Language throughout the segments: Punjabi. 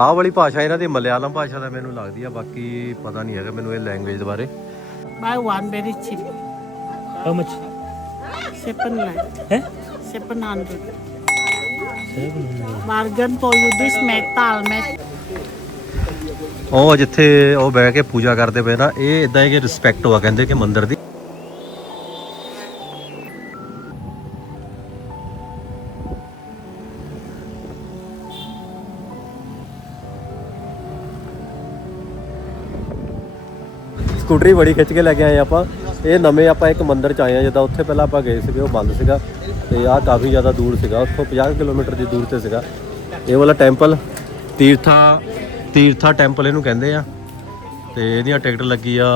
ਆਹ ਵਾਲੀ ਭਾਸ਼ਾ ਇਹਨਾਂ ਦੀ ਮਲਿਆਲਮ ਭਾਸ਼ਾ ਦਾ ਮੈਨੂੰ ਲੱਗਦੀ ਆ ਬਾਕੀ ਪਤਾ ਨਹੀਂ ਹੈਗਾ ਮੈਨੂੰ ਇਹ ਲੈਂਗੁਏਜ ਦੇ ਬਾਰੇ Buy one very cheap. How much? Seven nine. Eh? Seven hundred. Bargain for you this metal metal. ਉਹ ਜਿੱਥੇ ਉਹ ਬਹਿ ਕੇ ਪੂਜਾ ਕਰਦੇ ਪਏ ਨਾ ਇਹ ਇਦਾਂ ਹੈ ਕਿ ਰਿਸਪੈਕਟ ਹੋਆ ਕਹਿੰਦੇ ਕਿ ਮੰਦਿਰ ਦੀ ਸਕੂਟਰੀ ਬੜੀ ਖਿੱਚ ਕੇ ਲੈ ਕੇ ਆਏ ਆਪਾਂ। ਇਹ ਨਵੇਂ ਆਪਾਂ ਇੱਕ ਮੰਦਿਰ ਚ ਆਏ ਆ ਜਿੱਦਾਂ ਉੱਥੇ ਪਹਿਲਾਂ ਆਪਾਂ ਗਏ ਸੀਗੇ ਉਹ ਬੰਦ ਸੀਗਾ। ਤੇ ਆਹ ਕਾਫੀ ਜ਼ਿਆਦਾ ਦੂਰ ਸੀਗਾ ਉੱਥੋਂ 50 ਕਿਲੋਮੀਟਰ ਦੀ ਦੂਰ ਤੇ ਸੀਗਾ। ਇਹ ਵਾਲਾ ਟੈਂਪਲ ਤੀਰਥਾ ਤੀਰਥਾ ਟੈਂਪਲ ਇਹਨੂੰ ਕਹਿੰਦੇ ਆ। ਤੇ ਇਹਦੀਆਂ ਟਿਕਟ ਲੱਗੀ ਆ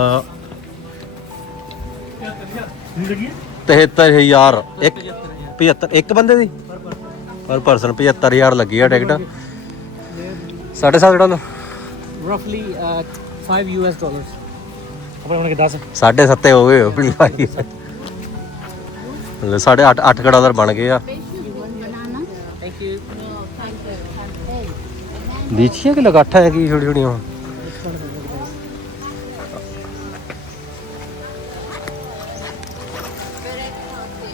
73000 ਇੱਕ 75 ਇੱਕ ਬੰਦੇ ਦੀ? ਪਰ ਪਰਸਨ 75000 ਲੱਗੀ ਆ ticket. 7.5 dollar Roughly uh, 5 US dollars. ਆਪਣੇ ਉਹਨਾਂ ਕੇ 10 ਸਾਢੇ ਸੱਤੇ ਹੋ ਗਏ ਆਪਣੀ ਭਾਈ। ਸਾਢੇ 8 8 ਡਾਲਰ ਬਣ ਗਏ ਆ। ਲੀਚੀਆਂ ਕਿ ਲਗਾਠਾਂ ਹੈ ਕੀ ਛੋਟੀ ਛੋਟੀਆਂ?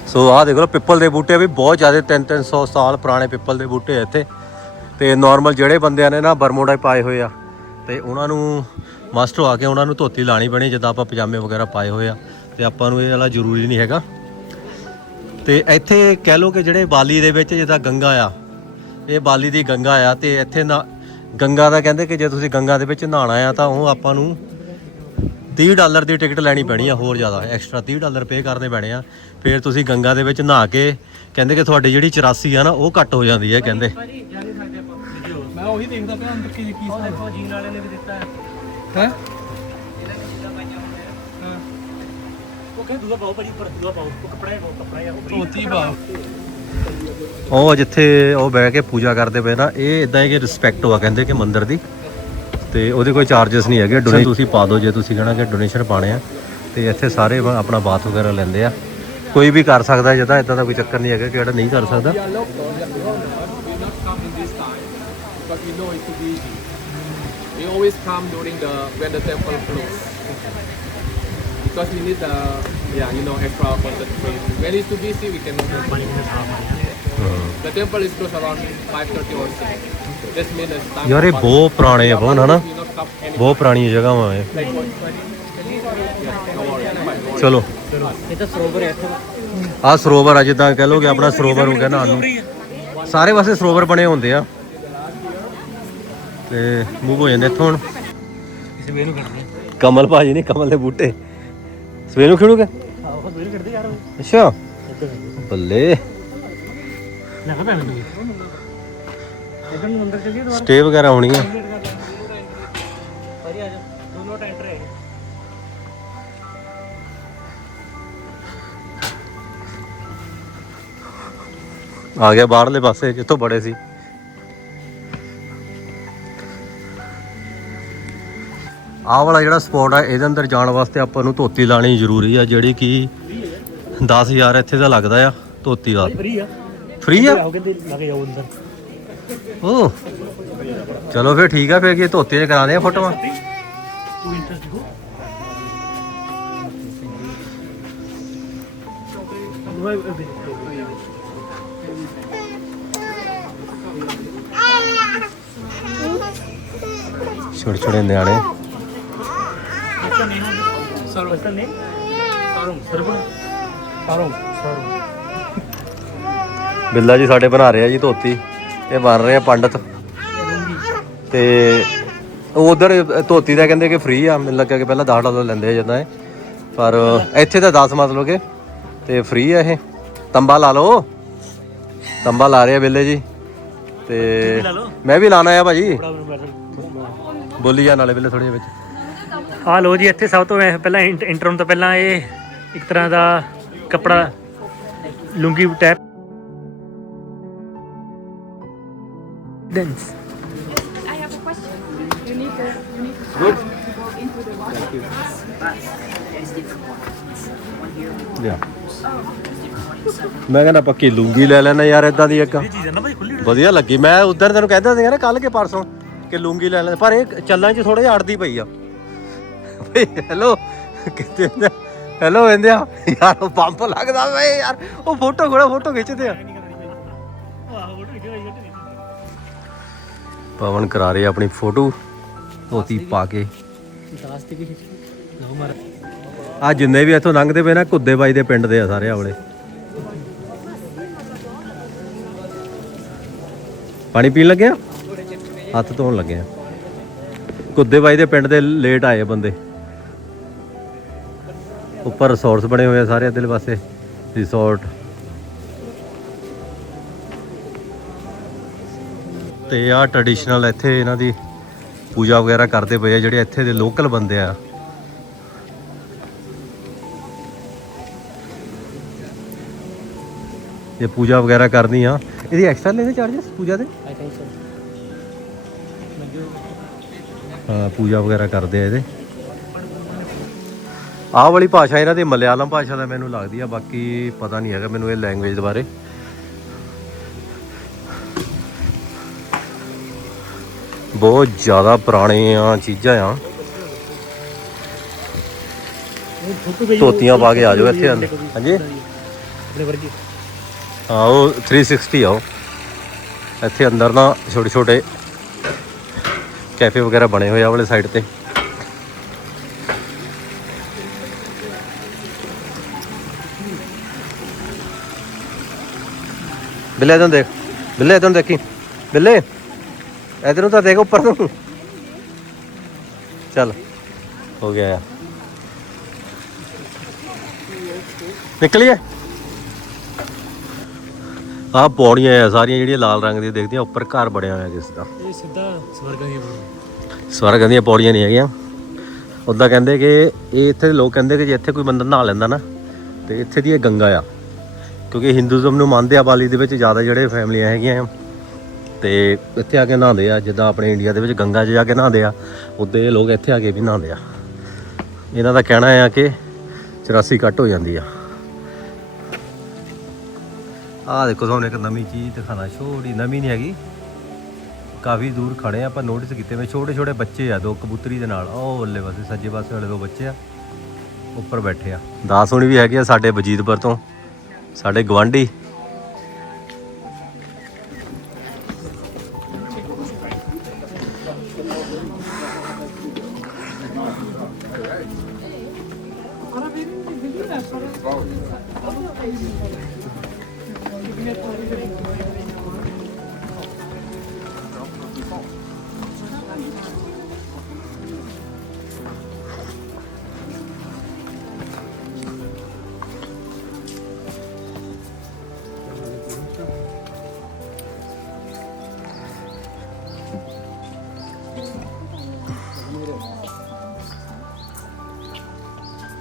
ਸੋ ਆਹ ਦੇਖ ਲਓ, ਪਿੱਪਲ ਦੇ ਬੂਟੇ ਵੀ, ਬਹੁਤ ਜ਼ਿਆਦਾ 3-300 ਸਾਲ ਪੁਰਾਣੇ ਪਿੱਪਲ ਦੇ ਬੂਟੇ ਆ ਇੱਥੇ। ਤੇ ਨਾਰਮਲ ਜਿਹੜੇ ਬੰਦਿਆਂ ਨੇ ਨਾ, ਬਰਮੋਡਾ ਪਾਏ ਹੋਏ ਆ। ਤੇ ਉਹਨਾਂ ਨੂੰ ਮਸਟ ਹੋ ਕੇ ਉਹਨਾਂ ਨੂੰ ਧੋਤੀ ਲਾਣੀ ਪੈਣੀ, ਜਿੱਦਾਂ ਆਪਾਂ ਪਜਾਮੇ ਵਗੈਰਾ ਪਾਏ ਹੋਏ ਆ, ਤੇ ਆਪਾਂ ਨੂੰ ਇਹ ਵਾਲਾ ਜ਼ਰੂਰੀ ਨਹੀਂ ਹੈਗਾ। ਤੇ ਇੱਥੇ ਕਹਿ ਲਓ ਕਿ ਜਿਹੜੇ ਬਾਲੀ ਦੇ ਵਿੱਚ ਜਿੱਦਾਂ ਗੰਗਾ ਆ, ਇਹ ਬਾਲੀ ਦੀ ਗੰਗਾ ਆ, ਤੇ ਇੱਥੇ ਨਾ ਗੰਗਾ ਦਾ ਕਹਿੰਦੇ ਕਿ ਜੇ ਤੁਸੀਂ ਗੰਗਾ ਦੇ ਵਿੱਚ ਨਹਾਣਾ ਆ ਤਾਂ ਉਹ ਆਪਾਂ ਨੂੰ 30 ਡਾਲਰ ਦੀ ਟਿਕਟ ਲੈਣੀ ਪੈਣੀ ਆ, ਹੋਰ ਜ਼ਿਆਦਾ, ਐਕਸਟਰਾ 30 ਡਾਲਰ ਪੇ ਕਰਨੇ ਪੈਣੇ ਆ। ਫਿਰ ਤੁਸੀਂ ਗੰਗਾ ਦੇ ਵਿੱਚ ਨਹਾ ਕੇ ਕਹਿੰਦੇ ਕਿ ਤੁਹਾਡੀ ਜਿਹੜੀ 84 ਆ ਨਾ, ਉਹ ਘੱਟ ਹੋ ਜਾਂਦੀ ਹੈ ਕਹਿੰਦੇ। ਉਹੀ ਦੇਖਦਾ ਪਿਆ ਅੰਦਰ ਕੀ ਕੀ ਸਾਹ ਦੇਖੋ ਜੀਨ ਵਾਲੇ ਨੇ ਵੀ ਦਿੱਤਾ ਹੈ। ਹੈ? ਉਹ ਕਹਿੰਦੇ ਦੂਆ ਪਾਓ ਭਾਜੀ ਪਰ ਦੂਆ ਪਾਓ। ਉਹ ਕੱਪੜਾ ਹੈ ਉਹ ਕੱਪੜਾ ਹੈ ਧੋਤੀ ਪਾਓ। ਉਹ ਜਿੱਥੇ ਉਹ ਬਹਿ ਕੇ ਪੂਜਾ ਕਰਦੇ ਪਏ ਨਾ ਇਹ ਇਦਾਂ ਹੈ ਕਿ ਰਿਸਪੈਕਟ ਹੋਆ ਕਹਿੰਦੇ ਕਿ ਮੰਦਿਰ ਦੀ। ਤੇ ਉਹਦੇ ਕੋਈ ਚਾਰजेस ਨਹੀਂ ਹੈਗੇ। ਡੋਨੇਸ਼ਨ ਤੁਸੀਂ ਪਾ ਦਿਓ ਜੇ ਤੁਸੀਂ ਕਹਿਣਾ ਕਿ ਡੋਨੇਸ਼ਨ ਪਾਣੇ ਆ। ਤੇ ਇੱਥੇ ਸਾਰੇ ਆਪਣਾ ਬਾਤ ਵਗੈਰਾ ਲੈਂਦੇ ਆ। ਕੋਈ ਵੀ ਕਰ ਸਕਦਾ ਜਿਹਦਾ ਇਦਾਂ ਦਾ ਕੋਈ ਚੱਕਰ ਨਹੀਂ ਹੈਗਾ ਕਿ ਜਿਹੜਾ ਨਹੀਂ ਕਰ ਸਕਦਾ। But we know it's too busy. We always come during the when the temple close. Because we need the yeah, you know, extra concentrate. When it's too busy we cannot go. The temple is closed around 5:30 or 6. This means it's time. ਯਾਰ ਇਹ ਬਹੁਤ ਪੁਰਾਣੇ ਆ ਬਹੁਤ ਹਨਾ ਬਹੁਤ ਪੁਰਾਣੀਆਂ ਜਗ੍ਹਾਵਾਂ. Fine. ਚਲੋ ਇਹ ਤਾਂ ਸਰੋਵਰ ਹੈ ਆਹ ਸਰੋਵਰ ਆ ਜਿੱਦਾਂ ਕਹ ਲੋਗੇ ਆਪਣਾ ਸਰੋਵਰ ਹੋ ਗਿਆ ਨਹਾਉਣ ਨੂੰ ਸਾਰੇ ਪਾਸੇ ਸਰੋਵਰ ਬਣੇ ਹੁੰਦੇ ਆ ਤੇ ਮੂਵ ਹੋ ਜਾਂਦੇ ਇੱਥੋਂ ਹੁਣ। ਕਿਸੇ ਨੂੰ ਕੱਢਦੇ ਕਮਲ ਭਾਜੀ ਨੇ ਕਮਲ ਦੇ ਬੂਟੇ। ਸਵੇਰ ਨੂੰ ਖਿੜੂਗੇ? ਆਹੋ ਵੇ ਨੂੰ ਕੱਢਦੇ ਯਾਰ ਅੱਛਾ। ਬੱਲੇ। ਨਾ ਪਤਾ ਮੈਨੂੰ ਇਧਰ ਨੂੰ ਅੰਦਰ ਚੱਲੀਏ ਦੁਬਾਰਾ ਸਟੇ ਵਗੈਰਾ ਹੋਣੀਆਂ ਭਾਜੀ ਆ ਜਾ ਦੋਨੋਂ ਟੈਂਟਰ ਹੈ ਆ ਗਿਆ ਬਾਹਰਲੇ ਪਾਸੇ, ਜਿੱਥੋਂ ਬੜੇ ਸੀ। ਆਹ ਵਾਲਾ ਜਿਹੜਾ ਸਪੌਟ ਆ ਇਹਦੇ ਅੰਦਰ ਜਾਣ ਵਾਸਤੇ ਆਪਾਂ ਨੂੰ ਧੋਤੀ ਲਾਣੀ ਜ਼ਰੂਰੀ ਆ ਜਿਹੜੀ ਕਿ 10000 ਇੱਥੇ ਦਾ ਲੱਗਦਾ ਆ ਧੋਤੀ ਦਾ। ਫਰੀ ਆ। ਫ੍ਰੀ ਆ? ਓ। ਚਲੋ ਫਿਰ ਠੀਕ ਆ ਫਿਰ ਕੀ ਧੋਤੀ ਦੇ ਕਰਾਉਂਦੇ ਆ ਫੋਟੋਆਂ। ਹੋ ਬਿੱਲਾ ਜੀ ਸਾਡੇ ਬਣਾ ਰਹੇ ਆ ਜੀ ਧੋਤੀ। ਇਹ ਬਣ ਰਹੇ ਆ ਪੰਡਤ। ਤੇ ਉਧਰ ਧੋਤੀ ਦਾ ਕਹਿੰਦੇ ਕਿ ਫ੍ਰੀ ਆ। ਮੈਨੂੰ ਲੱਗਾ ਕਿ ਪਹਿਲਾਂ 10 ਡਾਲਰ ਲੈਂਦੇ ਆ ਜਦੋਂ ਇਹ। ਪਰ ਇੱਥੇ ਤਾਂ 10 ਮਤਲਬ ਕਿ ਤੇ ਫ੍ਰੀ ਆ ਇਹ। ਤੰਬਾ ਲਾ ਲਓ। ਤੰਬਾ ਲਾ ਰਹੇ ਆ ਬਿੱਲੇ ਜੀ। ਤੇ ਮੈਂ ਵੀ ਲਾਣਾ ਆ ਭਾਜੀ। ਬੋਲੀ ਜਾ ਨਾਲੇ ਬਿੱਲੇ ਥੋੜੇ ਵਿੱਚ। ਆ ਲੋ ਜੀ ਇੱਥੇ ਸਭ ਤੋਂ ਪਹਿਲਾਂ ਇੰਟਰਮ ਤੋਂ ਪਹਿਲਾਂ ਇਹ ਇੱਕ ਤਰ੍ਹਾਂ ਦਾ ਕਪੜਾ lungi tap dance I have a question. You need to, you need to go into the water. ਜਾ ਮੈਂ ਕਹਿੰਦਾ ਪੱਕੀ ਲੂੰਗੀ ਲੈ ਲੈਣਾ ਯਾਰ ਇਦਾਂ ਦੀ ਇੱਕ। ਇਹ ਚੀਜ਼ ਹੈ ਨਾ ਭਾਈ ਖੁੱਲੀ ਵਧੀਆ ਲੱਗੀ। ਮੈਂ ਉਧਰ ਤੈਨੂੰ ਕਹਿੰਦਾ ਸੀਗਾ ਨਾ ਕੱਲ ਕੇ ਪਰਸੋਂ ਕਿ ਲੂੰਗੀ ਲੈ ਲੈਂਦੇ। ਪਰ ਇਹ ਚੱਲਾਂ 'ਚ ਥੋੜਾ ਜਿਹਾ ਅੜਦੀ ਪਈ ਆ। ਬਈ ਹੈਲੋ ਕਿਤੇ ਹੈਲੋ ਕਹਿੰਦੇ ਆ। ਯਾਰ, ਉਹ ਪੰਪ ਲੱਗਦਾ ਵੇ ਯਾਰ। ਉਹ ਫੋਟੋ ਕੋੜਾ ਫੋਟੋ ਖਿੱਚਦੇ ਆ। ਪਵਨ ਕਰਾ ਰਹੇ ਆਪਣੀ ਫੋਟੋ ਧੋਤੀ ਪਾ ਕੇ। ਆ ਜਿੰਨੇ ਵੀ ਇੱਥੋਂ ਲੰਘਦੇ ਪਏ ਨਾ, ਕੁੱਦੇ ਬਾਈ ਦੇ ਪਿੰਡ ਦੇ ਆ ਸਾਰੇ ਆਵਲੇ। ਪਾਣੀ ਪੀਣ ਲੱਗਿਆ ਹੱਥ ਧੋਣ ਲੱਗਿਆ ਆ। ਕੁੱਦੇ ਬਾਈ ਦੇ ਪਿੰਡ ਦੇ ਲੇਟ ਆਏ ਬੰਦੇ। ਉੱਪਰ ਰਿਸੋਰਟਸ ਬਣੇ ਹੋਏ ਆ ਸਾਰੇ ਇੱਧਰਲੇ ਪਾਸੇ ਰਿਸੋਰਟ ਤੇ ਆ ਟ੍ਰੈਡੀਸ਼ਨਲ ਇੱਥੇ ਇਹਨਾਂ ਦੀ ਪੂਜਾ ਵਗੈਰਾ ਕਰਦੇ ਪਏ ਆ ਜਿਹੜੇ ਇੱਥੇ ਦੇ ਲੋਕਲ ਬੰਦੇ ਆ। ਇਹ ਪੂਜਾ ਵਗੈਰਾ ਕਰਨੀ ਆ। ਇਹਦੀ ਐਕਸਟਰਾ ਲੈਂਦੇ ਚਾਰजेस ਪੂਜਾ ਦੇ? ਹਾਂ ਪੂਜਾ ਵਗੈਰਾ ਕਰਦੇ ਆ ਇਹਦੇ। ਆਹ ਵਾਲੀ ਭਾਸ਼ਾ ਇਹਨਾਂ ਦੀ ਮਲਿਆਲਮ ਭਾਸ਼ਾ ਦਾ ਮੈਨੂੰ ਲੱਗਦੀ ਆ ਬਾਕੀ ਪਤਾ ਨਹੀਂ ਹੈਗਾ ਮੈਨੂੰ ਇਹ ਲੈਂਗੁਏਜ ਦੇ ਬਾਰੇ। ਬਹੁਤ ਜ਼ਿਆਦਾ ਪੁਰਾਣੀਆਂ ਚੀਜ਼ਾਂ ਆ। ਧੋਤੀਆਂ ਪਾ ਕੇ ਆ ਜਾਓ ਇੱਥੇ ਹਾਂਜੀ? ਆਪਣੇ ਵਰਗੀ। ਹਾਂ ਉਹ 360 ਆ ਉਹ ਇੱਥੇ ਅੰਦਰ ਨਾ ਛੋਟੇ ਛੋਟੇ ਕੈਫੇ ਵਗੈਰਾ ਬਣੇ ਹੋਏ ਆ ਵਾਲੇ ਸਾਈਡ ਤੇ। ਬਿੱਲੇ ਇਧਰ ਦੇਖ ਬਿੱਲੇ ਇਧਰ ਦੇਖੀ ਬਿੱਲੇ ਇਧਰ ਨੂੰ ਤਾਂ ਦੇਖ ਉੱਪਰ ਨੂੰ। ਚੱਲ ਹੋ ਗਿਆ ਆ ਨਿਕਲੀਏ ਆਹ ਪੌੜੀਆਂ ਆ ਸਾਰੀਆਂ ਜਿਹੜੀਆਂ ਲਾਲ ਰੰਗ ਦੀਆਂ ਦੇਖਦੀਆਂ ਉੱਪਰ ਘਰ ਬਣਿਆ ਹੋਇਆ ਜਿਸ ਦਾ। ਇਹ ਸਿੱਧਾ ਸਵਰਗ ਹੀ ਸਵਰਗ ਦੀਆਂ ਪੌੜੀਆਂ ਨਹੀਂ ਹੈਗੀਆਂ। ਉੱਦਾਂ ਕਹਿੰਦੇ ਕਿ ਇਹ ਇੱਥੇ ਦੇ ਲੋਕ ਕਹਿੰਦੇ ਕਿ ਜੇ ਇੱਥੇ ਕੋਈ ਬੰਦਾ ਨਹਾ ਲੈਂਦਾ ਨਾ ਤੇ ਇੱਥੇ ਦੀ ਇਹ ਗੰਗਾ ਆ। ਕਿਉਂਕਿ ਹਿੰਦੂਜ਼ਮ ਨੂੰ ਮੰਨਦੇ ਆ, ਬਾਲੀ ਦੇ ਵਿੱਚ ਜ਼ਿਆਦਾ ਜਿਹੜੇ ਫੈਮਲੀਆਂ ਹੈਗੀਆਂ ਆ। ਤੇ ਇੱਥੇ ਆ ਕੇ ਨਹਾਉਂਦੇ ਆ, ਜਿੱਦਾਂ ਆਪਣੇ ਇੰਡੀਆ ਦੇ ਵਿੱਚ ਗੰਗਾ 'ਚ ਜਾ ਕੇ ਨਹਾਉਂਦੇ ਆ ਉੱਦਾਂ ਇਹ ਲੋਕ ਇੱਥੇ ਆ ਕੇ ਵੀ ਨਹਾਉਂਦੇ ਆ। ਇਹਨਾਂ ਦਾ ਕਹਿਣਾ ਆ ਕਿ 84 ਕੱਟ ਹੋ ਜਾਂਦੀ ਆ। ਆਹ ਦੇਖੋ ਤੁਹਾਨੂੰ ਇੱਕ ਨਵੀਂ ਚੀਜ਼ ਦਿਖਾਣਾ ਛੋਟੀ ਨਵੀਂ ਨਹੀਂ ਹੈਗੀ। ਕਾਫੀ ਦੂਰ ਖੜੇ ਆ, ਆਪਾਂ ਨੋਟਿਸ ਕੀਤੇ ਮੈਂ ਛੋਟੇ ਛੋਟੇ ਬੱਚੇ ਆ, ਦੋ ਕਬੂਤਰੀ ਦੇ ਨਾਲ। ਉਹ ਉੱਲੇ ਪਾਸੇ, ਸੱਜੇ ਪਾਸੇ ਵਾਲੇ ਦੋ ਬੱਚੇ ਆ, ਉੱਪਰ ਬੈਠੇ ਆ। ਦਾਸ ਹੋਣੀ ਵੀ ਹੈਗੇ ਆ ਸਾਡੇ ਵਜੀਦਪੁਰ ਤੋਂ। ਸਾਡੇ ਗਵਾਂਢੀ ਸੀਮਟ ਦੀਆਂ ਬਣੀਆਂ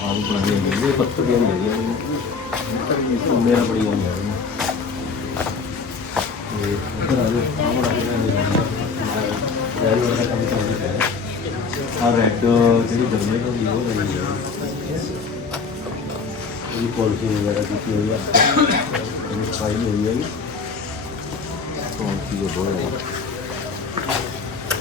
ਹੈਗੀਆਂ ਮੇਰਾ ਬਣੀਆਂ ਹੋਈਆਂ ਨੇ ਇਹ ਇੱਧਰ ਆ ਜਾਓ ਆਹ ਬਣਾ ਕੇ ਲਿਆਂਦੇ ਨੇ ਯਾਰ ਇਹ ਕੰਮ ਚੱਲਦਾ ਹੈ ਆ ਰੈੱਡ ਜਿਹੜੀ ਦਰਮੇ ਹੁੰਦੀ ਆ, ਉਹ ਬਣੀ ਹੋਈ ਹੈ ਇਹ ਪੋਲਿਸੀ ਵਗੈਰਾ ਕੀਤੀ ਹੋਈ ਆ ਇਹ ਫਾਈਲ ਹੋਈ ਹੈ ਕੌਣ ਸੀ ਉਹ ਬੋਲ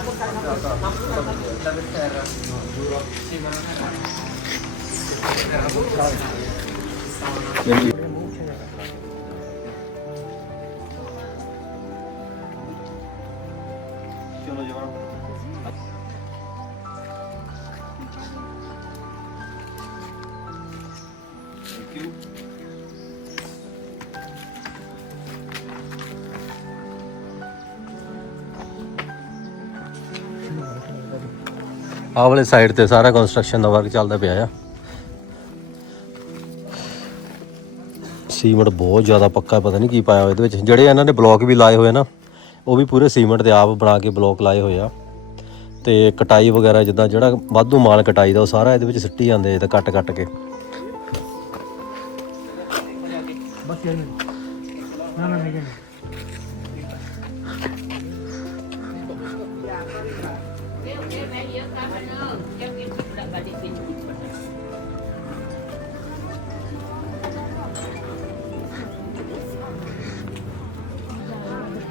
Sta per terra. No, giuro. Sì, ma non era. Era buttata. Thank you. ਆਹ ਵਾਲੇ ਸਾਈਡ ਤੇ ਸਾਰਾ ਕੰਸਟਰਕਸ਼ਨ ਦਾ ਵਰਕ ਚੱਲਦਾ ਪਿਆ ਆ। ਸੀਮੈਂਟ ਬਹੁਤ ਜ਼ਿਆਦਾ ਪੱਕਾ ਪਤਾ ਨਹੀਂ ਕੀ ਪਾਇਆ ਹੋਇਆ ਇਹਦੇ ਵਿੱਚ। ਜਿਹੜੇ ਇਹਨਾਂ ਨੇ ਬਲੌਕ ਵੀ ਲਾਏ ਹੋਏ ਨਾ, ਉਹ ਵੀ ਪੂਰੇ ਸੀਮੈਂਟ ਦੇ ਆਪ ਬਣਾ ਕੇ ਬਲੌਕ ਲਾਏ ਹੋਏ ਆ। ਤੇ ਕਟਾਈ ਵਗੈਰਾ ਜਿੱਦਾਂ ਜਿਹੜਾ ਵਾਧੂ ਮਾਲ ਕਟਾਈ ਦਾ, ਉਹ ਸਾਰਾ ਇਹਦੇ ਵਿੱਚ ਸਿੱਟੀ ਜਾਂਦੇ ਤਾਂ ਕੱਟ ਕੱਟ ਕੇ। ਬਸ ਨਾ ਨਾ ਨਹੀਂ।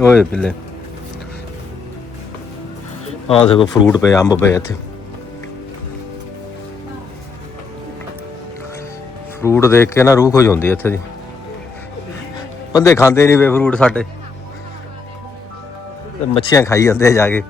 ਓਏ ਪਿੱਲੇ ਆਹ ਦੇਖੋ ਫਰੂਟ ਪਏ, ਅੰਬ ਪਏ ਇੱਥੇ। ਫਰੂਟ ਦੇਖ ਕੇ ਨਾ ਰੂਹ ਖੁਸ਼ ਹੁੰਦੀ ਇੱਥੇ ਦੀ। ਬੰਦੇ ਖਾਂਦੇ ਨਹੀਂ ਵੇ ਫਰੂਟ ਸਾਡੇ। ਮੱਛੀਆਂ ਖਾਈ ਜਾਂਦੇ ਜਾ ਕੇ।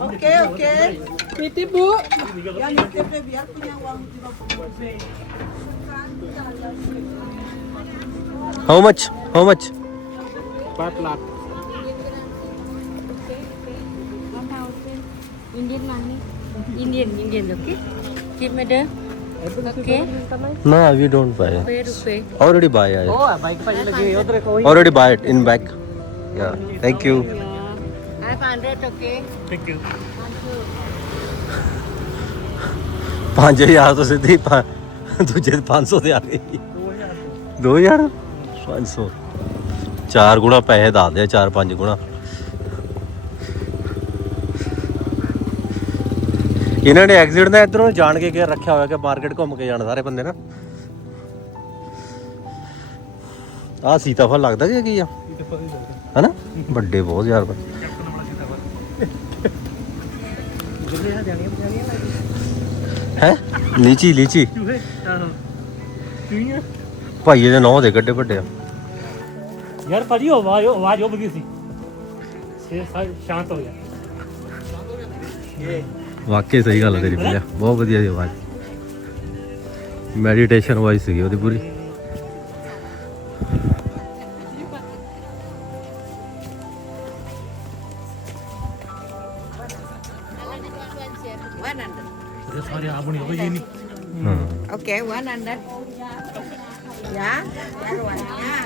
Oke oke. Bu. How much? How much? 4 lakh. Indian money. Indian, Indian, okay? Keep me there. Okay. ਨਾ ਵੀ ਡੋਨਟ ਬਾਈ Pay rupee. ਆਲਰੇਡੀ ਬਾਈ ਆਇਆ ਉਹ ਬਾਈਕ ਭਾਜੀ ਲੱਗੀ ਹੋਈ ਉਧਰ ਕੋਈ already buy it in back. Yeah. Thank you. Five hundred, okay? Thank you 5000 ਤੋਂ ਸਿੱਧੀ ਪਾ- ਦੂਜੇ 500 ਤੇ ਆ ਗਈ 2000 500 ਚਾਰ ਗੁਣਾ ਪੈਸੇ ਦੱਸਦੇ ਚਾਰ ਪੰਜ ਗੁਣਾ ਇਹਨਾਂ ਨੇ ਐਗਜ਼ਿਟ ਦਾ ਇਧਰੋਂ ਜਾਣ ਕੇ ਗਿਆ ਰੱਖਿਆ ਹੋਇਆ ਕਿ ਮਾਰਕੀਟ ਘੁੰਮ ਕੇ ਜਾਣਾ ਸਾਰੇ ਬੰਦੇ ਨਾ। ਆ ਸੀਤਾਫਲ ਲੱਗਦਾ ਕਿ ਕੀ ਆ? ਹਨਾ? ਵੱਡੇ ਬਹੁਤ ਯਾਰ ਹੈ? ਲੀਚੀ ਲੀਚੀ। ਭਾਈ, ਇਹਦੇ ਨੌ ਦੇ ਗੱਡੇ ਵੱਡੇ ਆ। ਯਾਰ ਭਾਜੀ ਉਹ ਆਵਾਜ਼ ਉਹ ਆਵਾਜ਼ ਉਹ ਬਗੀ ਸੀ। ਸੇ ਸ਼ਾਂਤ ਹੋ ਗਿਆ। ਵਾਕਈ ਸਹੀ ਗੱਲ ਆ ਤੇਰੀ ਭਈਆ। ਬਹੁਤ ਵਧੀਆ ਦੀ ਆਵਾਜ਼। ਮੈਡੀਟੇਸ਼ਨ ਵਾਈਜ਼ ਸੀਗੀ ਉਹਦੀ ਪੂਰੀ। ਸਾਰੇ ਆਪਣੀ ਹੋ ਗਈ ਨਹੀਂ। ਹਾਂ। Oke, 100. Ya, taruhannya.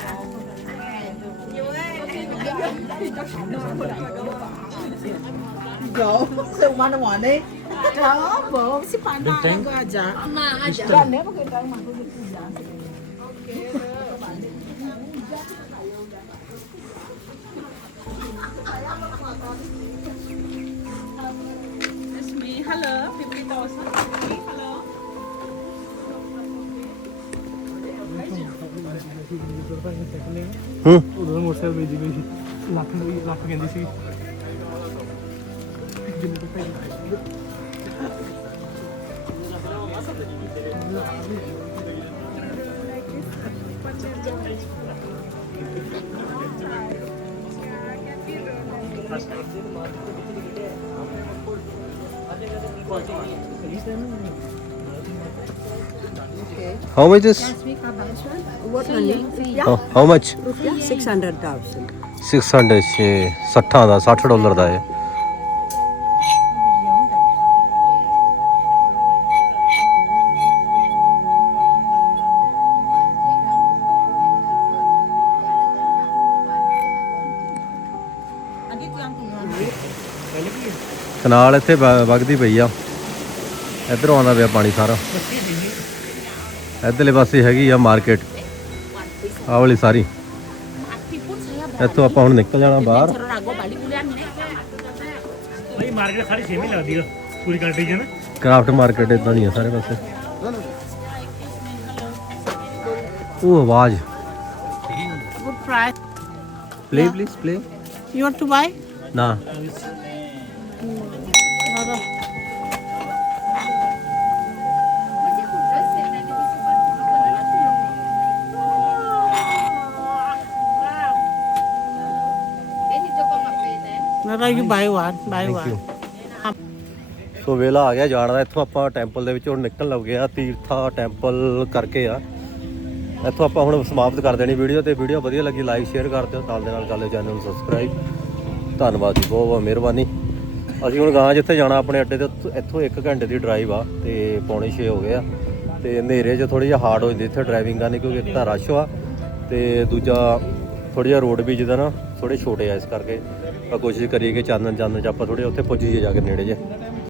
Jauh, semana mana? Jauh, bohong si pandang aku aja. Kan dia pakai tahu mah ਹੂੰ ਉਦੋਂ ਮੋਟਰਸਾਈਕਲ ਵੇਚੀ ਗਈ ਸੀ ਲੱਖ ਨੂੰ ਲੱਖ ਕਹਿੰਦੀ ਸੀ how much this What money? How much Six hundred thousand. 600 ਛੇ 60 ਦਾ 60 ਡਾਲਰ ਦਾ ਹੈ ਕਨਾਲ ਇੱਥੇ ਵਗਦੀ ਪਈ ਆ। ਇਧਰੋਂ ਆਉਂਦਾ ਪਿਆ ਪਾਣੀ ਸਾਰਾ। ਇੱਧਰਲੇ ਪਾਸੇ ਹੈਗੀ ਆ ਮਾਰਕੀਟ। ਆਹ ਵਾਲੀ ਸਾਰੀ। ਇੱਥੋਂ ਆਪਾਂ ਹੁਣ ਨਿਕਲ ਜਾਣਾ ਬਾਹਰ। ਭਾਈ ਮਾਰਕੀਟ ਸਾਰੀ ਸੇਮ ਹੀ ਲੱਗਦੀ ਆ। ਪੂਰੀ ਕੰਟਰੀ ਕਰਾਫਟ ਮਾਰਕੀਟ ਇਦਾਂ ਦੀ ਆ ਸਾਰੇ ਪਾਸੇ। ਉਹ ਆਵਾਜ਼। Good price. Play please play You want to buy? ਨਾ। ਥੈਂਕ. ਯੂ ਸੋ ਵੇਲਾ ਆ ਗਿਆ ਜਾਣ ਦਾ। ਇੱਥੋਂ ਆਪਾਂ ਟੈਂਪਲ ਦੇ ਵਿੱਚ ਹੁਣ ਨਿਕਲਣ ਲੱਗ ਗਏ ਆ ਤੀਰਥਾ ਟੈਂਪਲ ਕਰਕੇ ਆ। ਇੱਥੋਂ ਆਪਾਂ ਹੁਣ ਸਮਾਪਤ ਕਰ ਦੇਣੀ ਵੀਡੀਓ ਤੇ। ਵੀਡੀਓ ਵਧੀਆ ਲੱਗੀ ਲਾਈਕ ਸ਼ੇਅਰ ਕਰ ਦਿਓ। ਨਾਲ ਦੇ ਨਾਲ ਕਰ ਲਿਓ ਚੈਨਲ ਨੂੰ ਸਬਸਕ੍ਰਾਈਬ ਧੰਨਵਾਦ ਜੀ ਬਹੁਤ ਬਹੁਤ ਮਿਹਰਬਾਨੀ। ਅਸੀਂ ਹੁਣ ਗਾਂ ਜਿੱਥੇ ਜਾਣਾ ਆਪਣੇ ਅੱਡੇ ਤੇ ਉੱਥੋਂ- ਇੱਥੋਂ 1 ਘੰਟੇ ਦੀ ਡਰਾਈਵ ਆ ਤੇ ਪੌਣੇ 6 ਹੋ ਗਏ ਆ। ਤੇ ਹਨੇਰੇ 'ਚ ਥੋੜੀ ਜਿਹਾ ਹਾਰਡ ਹੋ ਜਾਂਦੀ ਇੱਥੇ ਡਰਾਈਵਿੰਗ ਕਰਨੀ ਕਿਉਂਕਿ ਇੱਕ ਤਾਂ ਰਸ਼ ਆ ਤੇ ਦੂਜਾ ਥੋੜੀ ਜਿਹਾ ਰੋਡ ਵੀ ਜਿਹਦਾ ਨਾ ਥੋੜੇ ਛੋਟੇ ਆ ਇਸ ਕਰਕੇ। ਆਪਾਂ ਕੋਸ਼ਿਸ਼ ਕਰੀਏ ਕਿ ਚਾਨਣ ਚਾਨਣ ਚ ਆਪਾਂ ਥੋੜੇ ਉੱਥੇ ਪੁੱਜ ਜਾਈਏ ਜਾ ਕੇ ਨੇੜੇ ਜੇ।